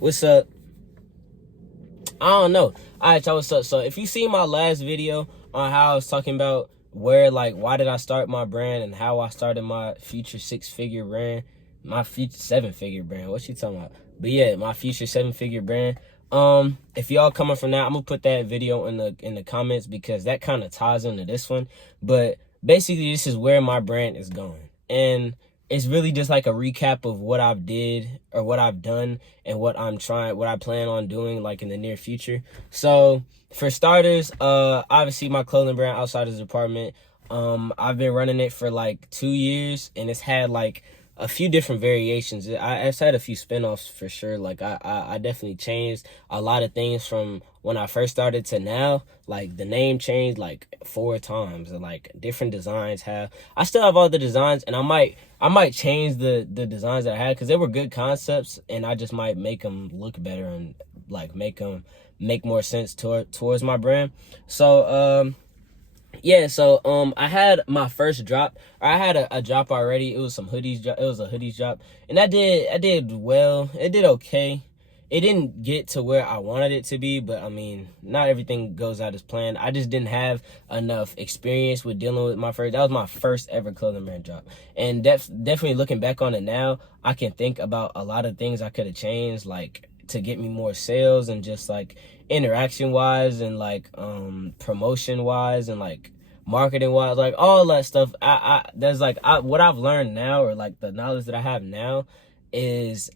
What's up? I don't know. Alright, y'all, what's up? So if you see my last video on how I was talking about why did I start my brand and how I started my future 6-figure brand, my future 7-figure brand. What you talking about? But yeah, my future 7-figure brand. If y'all coming from that, I'm gonna put that video in the comments because that kind of ties into this one. But basically, this is where my brand is going, and it's really just like a recap of what I've did or what I've done and what I plan on doing like in the near future. So for starters, obviously my clothing brand Outsiders Department, I've been running it for like 2 years, and it's had like a few different variations. I've had a few spinoffs for sure. Like I definitely changed a lot of things from when I first started to now. Like the name changed like 4 times, and like different designs I still have all the designs, and I might change the designs that I had because they were good concepts, and I just might make them look better and like make more sense towards my brand. So yeah, so I had my first drop. I had a drop already. It was some hoodies. It was a hoodies drop, and I did well. It did okay. It didn't get to where I wanted it to be, but I mean, not everything goes out as planned. I just didn't have enough experience with dealing with that was my first ever clothing brand drop. And definitely looking back on it now, I can think about a lot of things I could have changed, like to get me more sales and just like interaction wise and like promotion wise and like marketing wise, like all that stuff. What I've learned now, or like the knowledge that I have now, is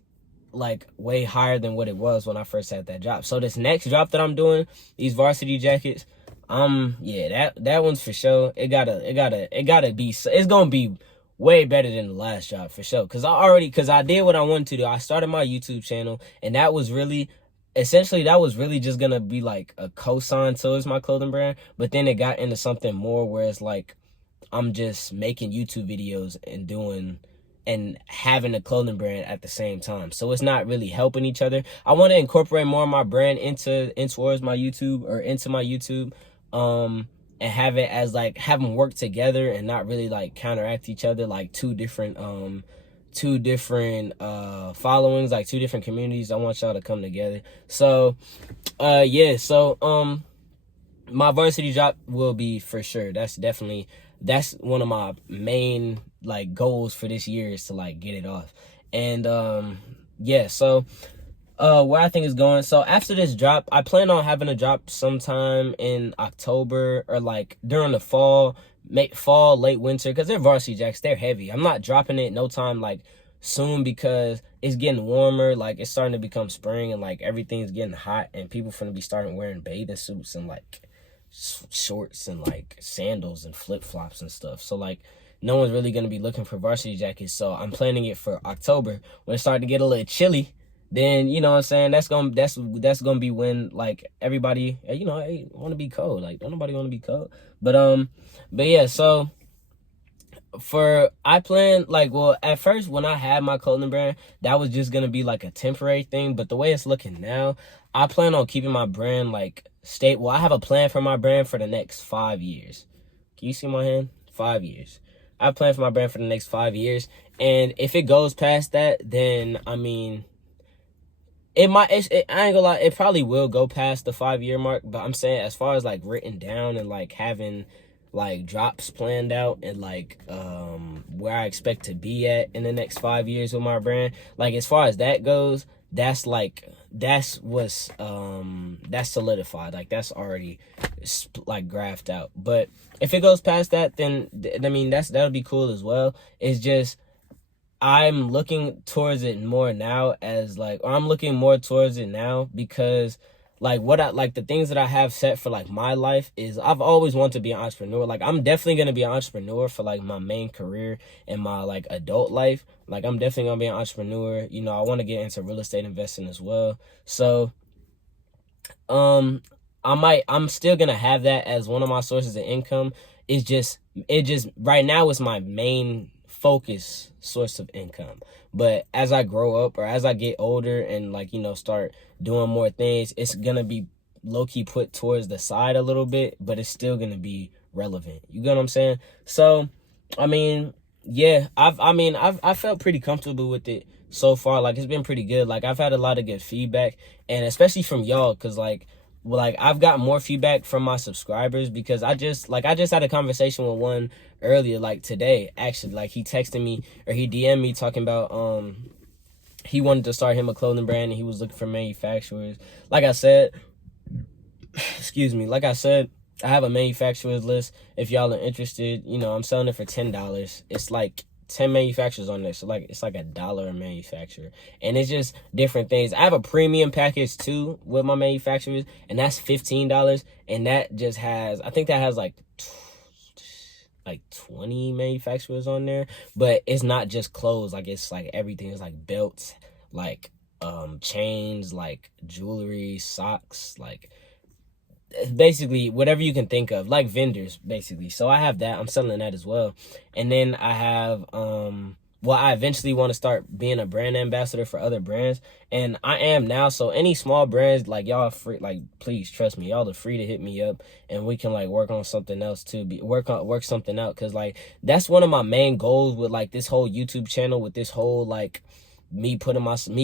like way higher than what it was when I first had that drop. So this next drop that I'm doing, these varsity jackets, yeah, that one's for sure. It's gonna be way better than the last drop for sure. Cause I did what I wanted to do. I started my YouTube channel, and that was really just gonna be like a cosign towards my clothing brand. But then it got into something more where it's like I'm just making YouTube videos and having a clothing brand at the same time. So it's not really helping each other. I want to incorporate more of my brand into my YouTube, and have it as like have them work together and not really like counteract each other, like two different followings, like two different communities. I want y'all to come together. So yeah, so my varsity drop will be for sure. That's one of my main like goals for this year, is to like get it off. And yeah, so where I think it's going. So after this drop, I plan on having a drop sometime in October or like during the fall, late winter, because they're varsity jacks. They're heavy. I'm not dropping it no time like soon because it's getting warmer. Like it's starting to become spring, and like everything's getting hot, and people finna be starting wearing bathing suits and like shorts and like sandals and flip-flops and stuff. So like no one's really gonna be looking for varsity jackets. So I'm planning it for October when it's starting to get a little chilly. Then you know what I'm saying, that's gonna be when like everybody, hey, want to be cold. Like don't nobody want to be cold. But yeah, so I plan like, well, at first when I had my clothing brand, that was just gonna be like a temporary thing. But the way it's looking now, I plan on keeping my brand like stable. I have a plan for my brand for the next 5 years. Can you see my hand? 5 years. I plan for my brand for the next 5 years, and if it goes past that, then I mean, I ain't gonna lie, it probably will go past the 5-year mark. But I'm saying, as far as like written down and like having like drops planned out and like where I expect to be at in the next 5 years with my brand, like as far as that goes, that's solidified. Like that's already like graphed out. But if it goes past that, then I mean that'll be cool as well. It's just I'm looking towards it more now I'm looking more towards it now because like the things that I have set for like my life is I've always wanted to be an entrepreneur. Like I'm definitely going to be an entrepreneur for like my main career in my like adult life. Like I'm definitely going to be an entrepreneur. I want to get into real estate investing as well. So I'm still going to have that as one of my sources of income. It just right now is my main focus source of income. But as I grow up or as I get older and like start doing more things, it's gonna be low-key put towards the side a little bit, but it's still gonna be relevant. You get what I'm saying? So I mean, yeah, I felt pretty comfortable with it so far. Like, it's been pretty good. Like, I've had a lot of good feedback, and especially from y'all, because like I've got more feedback from my subscribers, because I just had a conversation with one earlier, like today, actually. Like, he texted me, or he DM'd me talking about he wanted to start him a clothing brand, and he was looking for manufacturers. Like I said, excuse me, like I said, I have a manufacturers list. If y'all are interested, you know, I'm selling it for $10. It's like 10 manufacturers on there, so like it's like $1 a manufacturer, and it's just different things. I have a premium package too with my manufacturers, and that's $15, and that just has, I think that has like 20 manufacturers on there. But it's not just clothes, like it's like everything. It's like belts, like chains, like jewelry, socks, like basically whatever you can think of, like vendors basically. So I have that. I'm selling that as well. And then I have well, I eventually want to start being a brand ambassador for other brands, and I am now. So any small brands, like, y'all free, like, please trust me, y'all are free to hit me up, and we can like work on something else too, work something out, because like that's one of my main goals with like this whole YouTube channel, with this whole like me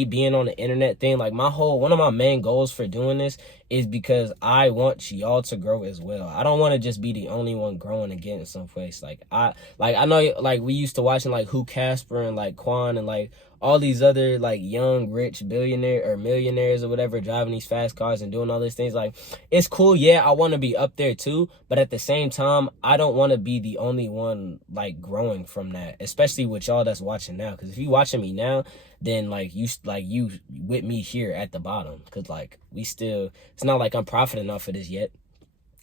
being on the internet thing. Like, one of my main goals for doing this is because I want y'all to grow as well. I don't want to just be the only one growing and getting someplace. Like, I know, like, we used to watching like Who Casper and like Quan and like all these other like young rich billionaire or millionaires or whatever, driving these fast cars and doing all these things. Like, it's cool, yeah, I want to be up there too, but at the same time, I don't want to be the only one like growing from that, especially with y'all that's watching now. Because if you watching me now, then like you with me here at the bottom, because like it's not like I'm profiting off of this yet,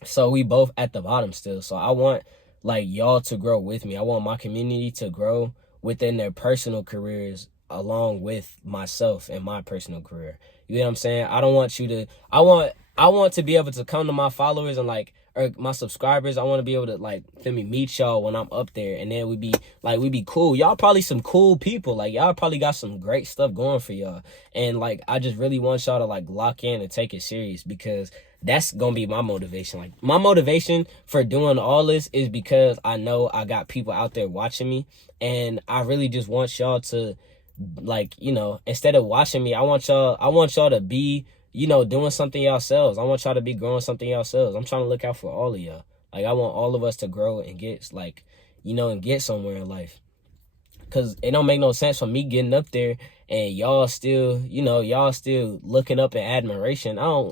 so we both at the bottom still. So I want like y'all to grow with me. I want my community to grow within their personal careers along with myself and my personal career. You know what I'm saying? I don't want you to, I want to be able to come to my followers and like, or my subscribers. I want to be able to like, meet y'all when I'm up there, and then we be cool. Y'all probably some cool people. Like, y'all probably got some great stuff going for y'all. And like, I just really want y'all to like lock in and take it serious, because that's gonna be my motivation. Like, my motivation for doing all this is because I know I got people out there watching me, and I really just want y'all to, like, you know, instead of watching me, I want y'all to be, you know, doing something yourselves. I want y'all to be growing something yourselves. I'm trying to look out for all of y'all. Like, I want all of us to grow and get, like, you know, and get somewhere in life. Because it don't make no sense for me getting up there and y'all still, you know, looking up in admiration. I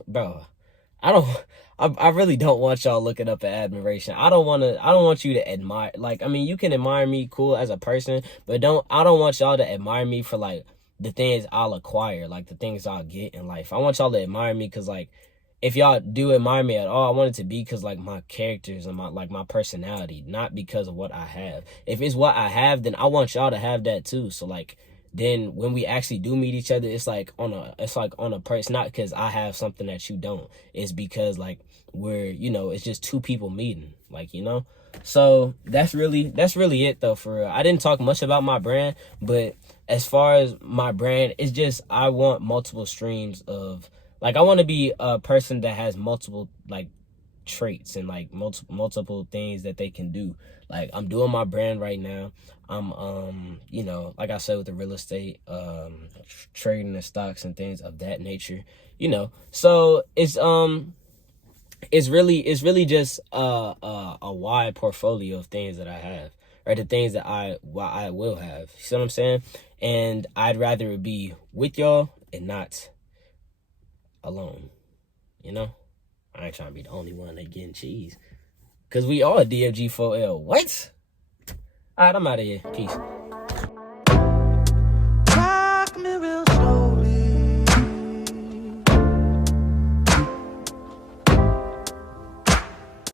really don't want y'all looking up at admiration. I don't want you to admire. Like, I mean, you can admire me, cool, as a person, but I don't want y'all to admire me for like the things I'll acquire, like the things I'll get in life. I want y'all to admire me because, like, if y'all do admire me at all, I want it to be because like my characters and my personality, not because of what I have. If it's what I have, then I want y'all to have that too. So like, then when we actually do meet each other, it's like on a person, not because I have something that you don't. It's because like we're, you know, it's just two people meeting, like, you know. So that's really it though, for real. I didn't talk much about my brand, but as far as my brand, it's just I want multiple streams of, like, I want to be a person that has multiple like traits and like multiple things that they can do. Like, I'm doing my brand right now. I'm you know, like I said, with the real estate, trading the stocks and things of that nature, you know. So it's really just a wide portfolio of things that I have, or the things that I will have. You see what I'm saying? And I'd rather it be with y'all and not alone, you know. I ain't trying to be the only one that getting cheese, because we are DFG4L. What? All right, I'm out of here. Peace.